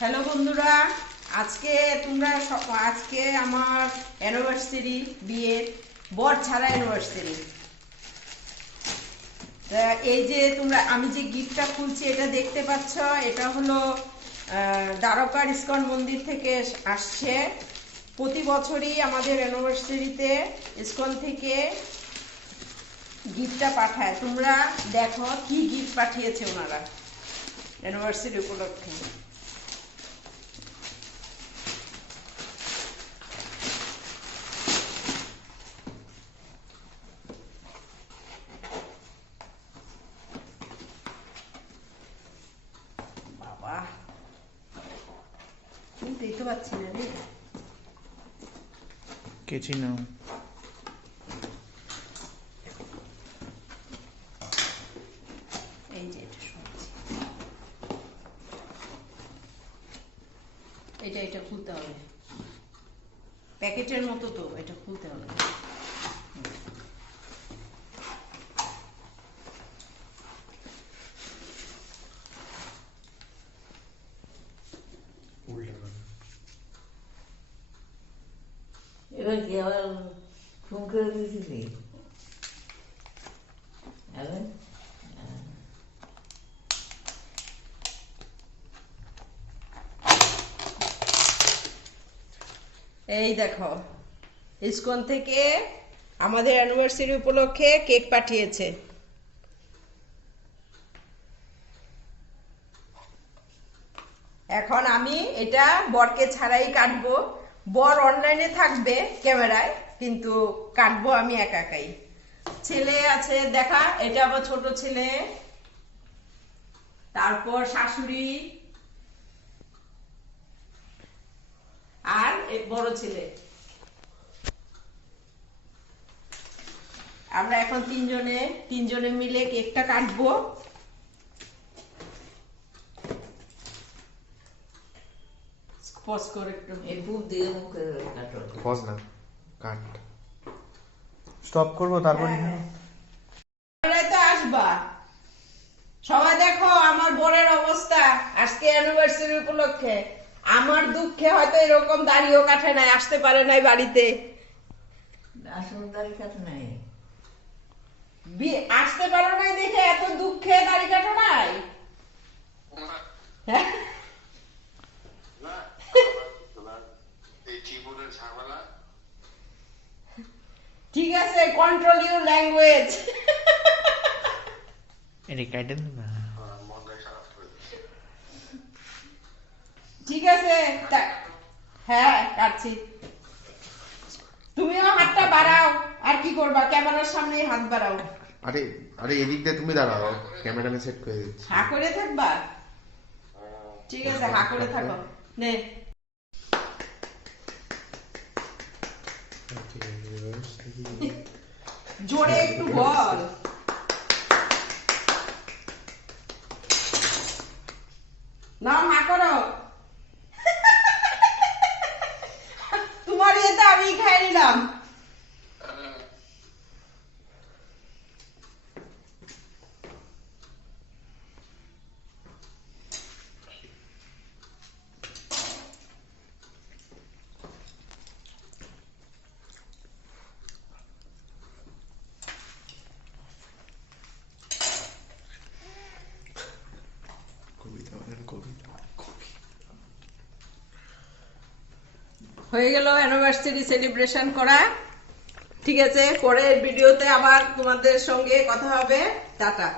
Hello বন্ধুরা, আজকে আমার অ্যানিভার্সারি, বিয়ের বর ছাড়া অ্যানিভার্সারি। এই যে আমি যে গিফটটা খুলছি এটা দেখতে পাচ্ছ, এটা হলো দ্বারকার ইস্কন মন্দির থেকে আসছে। প্রতি বছরই আমাদের অ্যানিভার্সারিতে ইস্কন থেকে গিফটটা পাঠায়। তোমরা দেখো কি গিফট পাঠিয়েছে ওনারা অ্যানিভার্সারি উপলক্ষে। দেখতে পাচ্ছি না রে, কেচি নাও। এই যে এটা খুলতে হবে, প্যাকেটের মতো তো, এটা খুলতে হবে। এবার কি আবার ফোন করে দিয়েছিলি? এই দেখো, ইসকন থেকে আমাদের অ্যানিভার্সারি উপলক্ষে কেক পাঠিয়েছে। এখন আমি এটা বরকে ছাড়াই কাটবো। বর অনলাইনে থাকবে ক্যামেরায়, কিন্তু কাটবো আমি একাই। ছেলে আছে দেখা, এটা আমার ছোট ছেলে, তারপর শাশুড়ি আর বড় ছেলে। আমরা এখন তিনজনে মিলে কেকটা কাটবো। পজ করে একটু একটু দিয়ে মুখে কাটো। পজ না, কাট। স্টপ করবো তারপর তো আসবা। সবাই দেখো আমার বরের অবস্থা আজকে অ্যানিভার্সারি উপলক্ষে। আমার দুঃখে হয়তো এরকম দাড়িও কাটে নাই, আসতে পারে নাই বাড়িতে। আসলে দাড়ি কাটে নাই, আসতে পারো নাই দেখে এত দুঃখে দাড়ি কাটো নাই। হ্যাঁ, ঠিক আছে, কন্ট্রোল ইউর ল্যাঙ্গুয়েজ। কাটেন না। ঠিক আছে, হ্যাঁ কাটছি। তুমিও হাতটা বাড়াও, আর কি করবা, ক্যামেরার সামনে হাত বাড়াও। আরে আরে এদিক দিয়ে তুমি দাঁড়াও, ক্যামেরা আমি সেট করে দিচ্ছি। হা করে থাকবা, ঠিক আছে, হা করে থাকো। নে, জোরে একটু বল। নাও, হা করো। তোমার ইয়েতে আমি খাই নিলাম। হয়ে গেল অ্যানিভার্সারি সেলিব্রেশন করা। ঠিক আছে, পরের ভিডিওতে আবার তোমাদের সঙ্গে কথা হবে। টাটা।